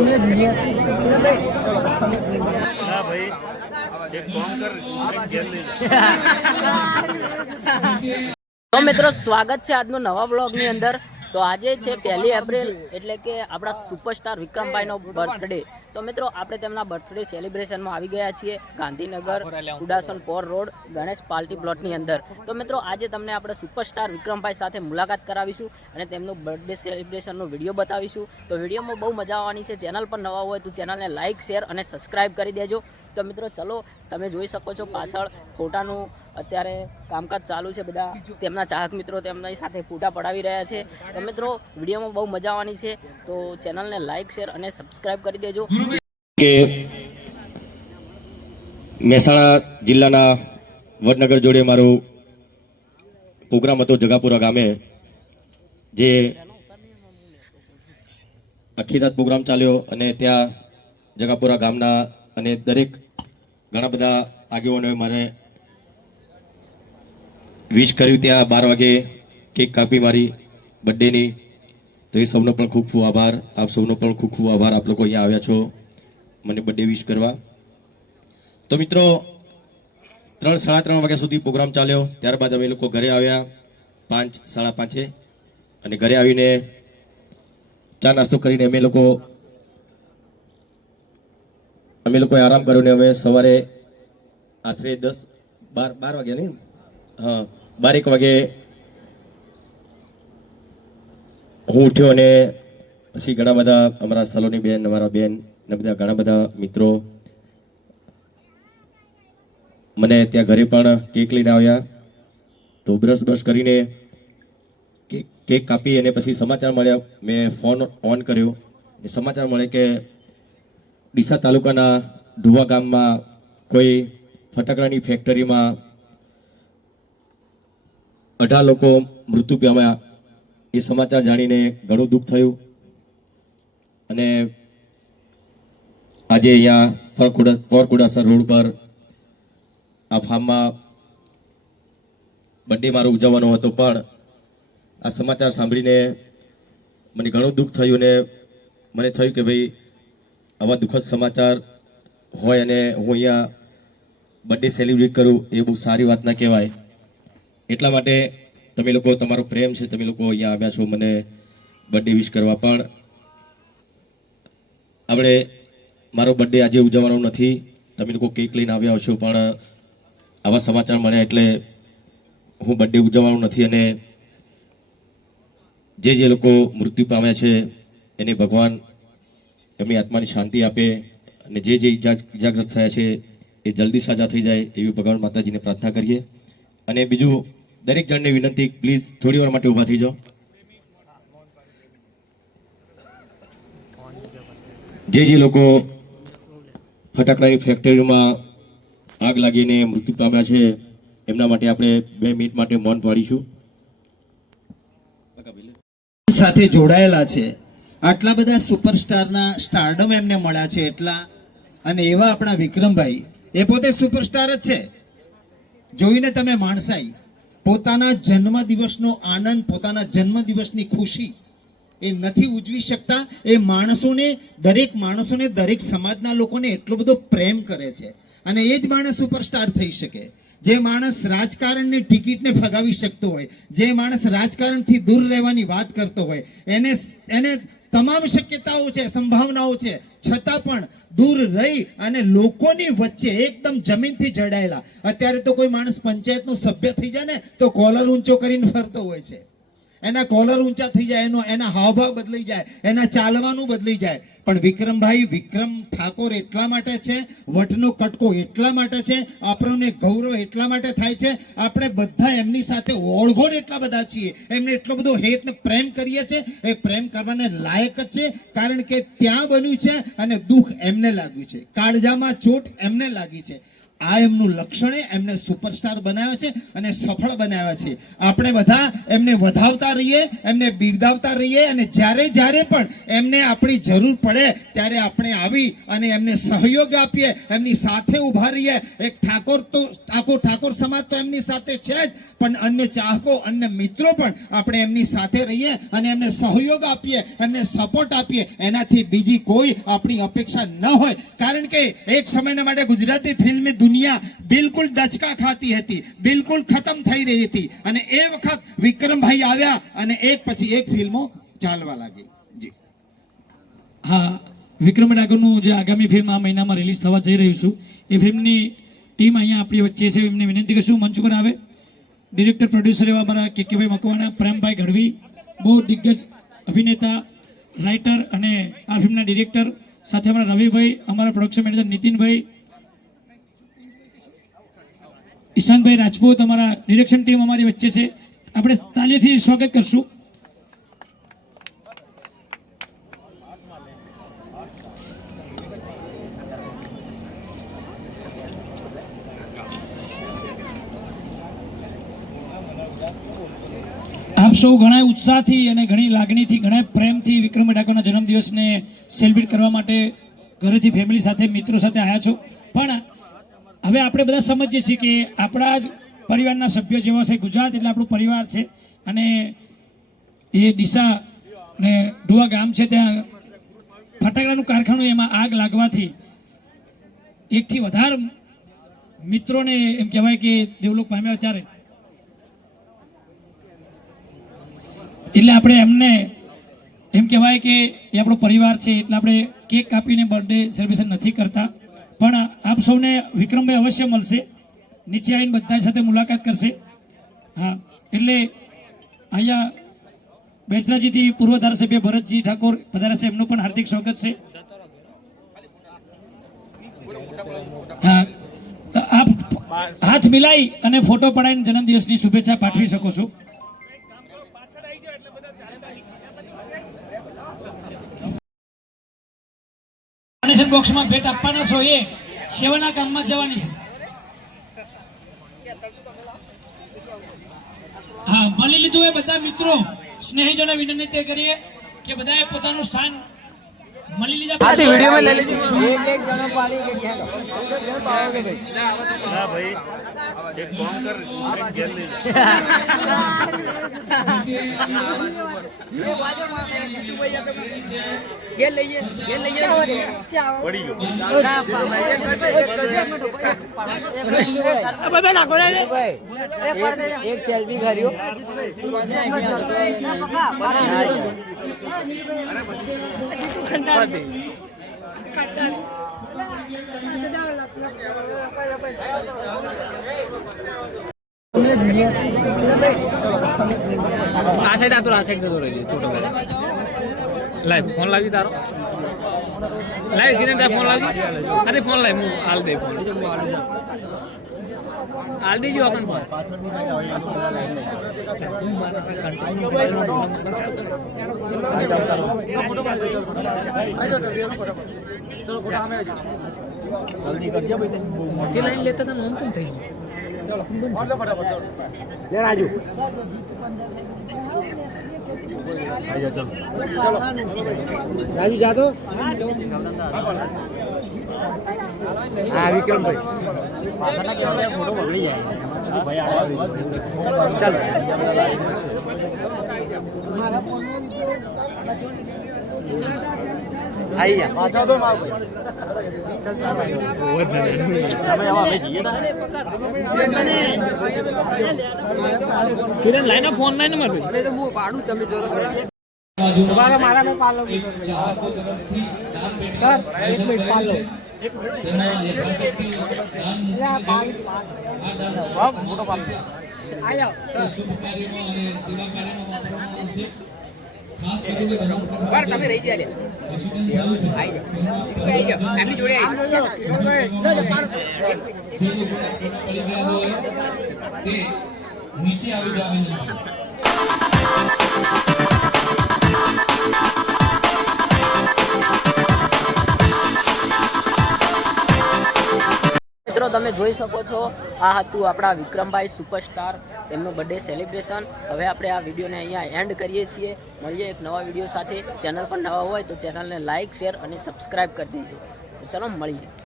તો મિત્રો સ્વાગત છે આજનો નવા બ્લોગની અંદર। તો આજે છે 1 એપ્રિલ એટલે કે આપણા સુપરસ્ટાર વિક્રમભાઈનો બર્થડે। તો મિત્રો આપણે તેમના બર્થડે સેલિબ્રેશનમાં આવી ગયા છીએ ગાંધીનગર ઉડાસન પોર રોડ ગણેશ પાર્ટી પ્લોટની અંદર। તો મિત્રો આજે તમને આપણે સુપરસ્ટાર વિક્રમભાઈ સાથે મુલાકાત કરાવીશું અને તેમનું બર્થડે સેલિબ્રેશનનો વિડીયો બતાવીશું। તો વિડીયોમાં બહુ મજા આવવાની છે। ચેનલ પર નવા હોય તો ચેનલને લાઇક શેર અને સબસ્ક્રાઈબ કરી દેજો। તો મિત્રો ચલો તમે જોઈ શકો છો પાછળ ફોટાનું અત્યારે કામકાજ ચાલુ છે। બધા તેમના ચાહક મિત્રો તેમની સાથે ફોટા પડાવી રહ્યા છે। તો મિત્રો વિડીયોમાં બહુ મજા આવવાની છે। તો ચેનલને લાઇક શેર અને સબસ્ક્રાઈબ કરી દેજો। કે મહેસાણા જિલ્લાના વડનગર જોડે મારો પ્રોગ્રામ હતો જગાપુરા ગામે, જે આખી રાત પ્રોગ્રામ ચાલ્યો અને ત્યાં જગાપુરા ગામના અને દરેક ઘણા બધા આગેવાનોએ મારે વિશ કર્યું। ત્યાં 12 વાગે કેક કાપી મારી બર્થડેની। તો એ સૌનો પણ ખૂબ ખૂબ આભાર। આપ સૌનો પણ ખૂબ ખૂબ આભાર। આપ લોકો અહીંયા આવ્યા છો મને બર્થડે વિશ કરવા। તો મિત્રો 3 સાડા 3 વાગ્યા સુધી પ્રોગ્રામ ચાલ્યો। ત્યારબાદ અમે લોકો ઘરે આવ્યા 5 સાડા 5 અને ઘરે આવીને ચા નાસ્તો કરીને અમે લોકોએ આરામ કર્યો ને હવે સવારે આશરે 12 વાગ્યા નહીં, હા 12 વાગે હું ઉઠ્યો અને પછી ઘણા બધા અમારા સલોની બેન, અમારા બેન ને બધા ઘણા બધા મિત્રો મને ત્યાં ઘરે પણ કેક લઈને આવ્યા। તો બ્રશ કરીને કેક કાપી અને પછી સમાચાર મળ્યા। મેં ફોન ઓન કર્યો અને સમાચાર મળે કે ડીસા તાલુકાના ઢુવા ગામમાં કોઈ ફટાકડાની ફેક્ટરીમાં 18 લોકો મૃત્યુ પામ્યા। એ સમાચાર જાણીને ઘણું દુઃખ થયું અને આજે અહીંયા પોરકુડાસર રોડ પર આ ફાર્મમાં બર્થડે મારો ઉજવવાનો હતો, પણ આ સમાચાર સાંભળીને મને ઘણું દુઃખ થયું અને મને થયું કે ભાઈ આવા દુઃખદ સમાચાર હોય અને હું અહીંયા બર્થડે સેલિબ્રેટ કરું એ બહુ સારી વાત ના કહેવાય। એટલા માટે તમે લોકો, તમારો પ્રેમ છે, તમે લોકો અહીંયા આવ્યા છો મને બર્થડે વિશ કરવા। પણ આપણે મારો બર્થડે આજે ઉજવવાનો નથી। તમે લોકો કેક લઈને આવ્યા છો, પણ આવા સમાચાર મળ્યા એટલે હું બર્થડે ઉજવવાનો નથી અને જે લોકો મૃત્યુ પામ્યા છે એને ભગવાન એમની આત્માની શાંતિ આપે અને જે ઇજાગ્રસ્ત થયા છે એ જલ્દી સાજા થઈ જાય એવી ભગવાન માતાજીને પ્રાર્થના કરીએ। અને બીજું દરેક જણને વિનંતી, પ્લીઝ થોડી વાર માટે ઊભા થઈ જાઓ। જે લોકો ફટાકડાની ફેક્ટરીમાં આગ લાગીને મૃત્યુ પામ્યા છે એમના માટે આપણે 2 મિનિટ માટે મૌન પાડીશું। સાથે જોડાયેલા છે, આટલા બધા સુપરસ્ટારના સ્ટારડમ એમને મળ્યા છે એટલા, અને એવા આપણા વિક્રમભાઈ એ પોતે સુપરસ્ટાર જ છે। જોઈને તમે માણસાઈ પોતાના જન્મદિવસનો આનંદ, પોતાના જન્મદિવસની ખુશી એ નથી ઉજવી શકતા। એ માણસોને, દરેક માણસોને, દરેક સમાજના લોકોને એટલો બધો પ્રેમ કરે છે અને એ જ માણસ સુપરસ્ટાર થઈ શકે। જે માણસ રાજકારણની ટિકિટને ફગાવી શકતો હોય, જે માણસ રાજકારણથી દૂર રહેવાની વાત કરતો હોય, એને તમામ શક્યતાઓ છે, સંભાવનાઓ છે, છતાં પણ દૂર રહી અને લોકોની વચ્ચે એકદમ જમીનથી જડાયેલા। અત્યારે તો કોઈ માણસ પંચાયતનો સભ્ય થઈ જાય ને તો કોલર ઊંચો કરીને ફરતો હોય છે, એના કોલર ઊંચા થઈ જાય, એના હાવભાવ બદલાઈ જાય, એના ચાલવાનું બદલાઈ જાય। પણ વિક્રમભાઈ, વિક્રમ ઠાકોર એટલા માટે છે, વટનો કટકો એટલા માટે છે, આપણને ગૌરવ એટલા માટે થાય છે, આપણે બધા એમની સાથે ઓળઘોળ એટલા બધા છીએ, એમને એટલો બધો હેત ને પ્રેમ કરીએ છીએ। એ પ્રેમ કરવાને લાયક જ છે, કારણ કે ત્યાં બન્યું છે અને દુઃખ એમને લાગ્યું છે, કાળજામાં ચોટ એમને લાગી છે। આ એમનું લક્ષણે એમને સુપરસ્ટાર બનાવ્યા છે અને સફળ બનાવ્યા છે. આપણે બધા એમને વધાવતા રહીએ, એમને બિરદાવતા રહીએ અને જ્યારે જ્યારે પણ એમને આપણી જરૂર પડે ત્યારે આપણે આવી અને એમને સહયોગ આપીએ, એમની સાથે ઊભા રહીએ. એક ઠાકોર સમાજ તો એમની સાથે છે જ, પણ અન્ય ચાહકો, અન્ય મિત્રો પણ આપણે એમની સાથે રહીએ અને એમને સહયોગ આપીએ, એમને સપોર્ટ આપીએ. એનાથી બીજી કોઈ આપણી અપેક્ષા ન હોય. કારણ કે એક સમયના માટે ગુજરાતી ફિલ્મની દુનિયા બિલકુલ દચકા ખાતી હતી, બિલકુલ ખતમ થઈ રહી હતી અને એ વખત વિક્રમભાઈ આવ્યા અને એક પછી એક ફિલ્મો ચાલવા લાગી. જી હા, વિક્રમ ડાકોરનું જે આગામી ફિલ્મ આ મહિનામાં રિલીઝ થવા જઈ રહ્યું છું, એ ફિલ્મની ટીમ અહીંયા આપણી વચ્ચે છે. એમને વિનંતી કરશું મંચ પર આવે. ડિરેક્ટર પ્રોડ્યુસર એવા અમારા કેકેભાઈ મકવાણા, પ્રેમભાઈ ગઢવી, બહુ દિગ્ગજ અભિનેતા, રાઇટર અને આ ફિલ્મના ડિરેક્ટર, સાથે અમારા રવિભાઈ, અમારા પ્રોડક્શન મેનેજર નીતિનભાઈ, ઈશાનભાઈ રાજપૂત, અમારા ડિરેક્શન ટીમ અમારી વચ્ચે છે. આપણે તાલીથી સ્વાગત કરશું. આપ સૌ ઘણા ઉત્સાહથી અને ઘણી લાગણીથી, ઘણા પ્રેમથી વિક્રમ ડાકોરના જન્મદિવસને સેલિબ્રેટ કરવા માટે ઘરેથી ફેમિલી સાથે, મિત્રો સાથે આવ્યા છો. પણ હવે આપણે બધા સમજીએ છીએ કે આપણા જ પરિવારના સભ્યો જેવા છે. ગુજરાત એટલે આપણું પરિવાર છે અને એ ડીસા ને ડોવા ગામ છે, ત્યાં ફટાકડાનું કારખાનું, એમાં આગ લાગવાથી એકથી વધારે મિત્રોને એમ કહેવાય કે દેવલોક પામ્યા. ત્યારે એટલે આપણે એમને એમ કહેવાય કે એ આપણો પરિવાર છે, એટલે આપણે કેક કાપીને બર્થડે સેલિબ્રેશન નથી કરતા. પણ આપ સૌને વિક્રમભાઈ અવશ્ય મળશે, નીચે આવીને બધા સાથે મુલાકાત કરશે. હા, એટલે અહીંયા બેચરાજીથી પૂર્વ ધારાસભ્ય ભરતજી ઠાકોર પધાર્યા છે, એમનું પણ હાર્દિક સ્વાગત છે. હા, તો આપ હાથ મિલાઈ અને ફોટો પડાવીને જન્મદિવસની શુભેચ્છા પાઠવી શકો છો. ડોનેશન બોક્સમાં ભેટ આપવાના છો એ સેવાના કામમાં જવાની છે. હા, મળી લીધું એ બધા મિત્રો સ્નેહીજોને વિનંતી કરીએ કે બધાએ પોતાનું સ્થાન મળી લીધા. પાછી વિડીયોમાં લઈ લેજો. ના ભાઈ એક કામ કર, એક ઘેર લઈ પડી ગયો. એક સેલ્ફી કર્યો. આ સાઈડ આ સાઈડ જતો રહેજે. ફોટો લાઈવ ફોન લાવી તારો લાઈવ કિરણ ફોન લાવી. અરે ફોન લાવી, હું હાલ દે ફોન હાલ દેજો અકન ફોન. જે લાઈન લેતા હતા નામ કેમ થઈ ગયું? રાજુ રાજુ જાતો. હા, વિક્રમભાઈ ફોટો પકડી જાય. ચાલો આઈ ગયા પાછા તો કિરણ લાઈન ફોન લાઈન માર ભાઈ તો હું પાડું તમે જો મારા મે પાલો સર એક મિનિટ પાલો મોટો પાલો આયા સર વાર તમે રહી ગયા આઈ જાઓ એમની જોડે નીચે આવી જવાની. મિત્રો તમે જોઈ શકો છો આ હતું આપણા વિક્રમભાઈ સુપરસ્ટાર તેમનું બર્થડે સેલિબ્રેશન. હવે આપણે આ વિડીયોને અહીંયા એન્ડ કરીએ છીએ. મળીએ એક નવા વિડીયો સાથે. ચેનલ પર નવા હોય તો ચેનલને લાઇક, શેર અને સબસ્ક્રાઈબ કરી દેજો. તો ચલો મળીએ.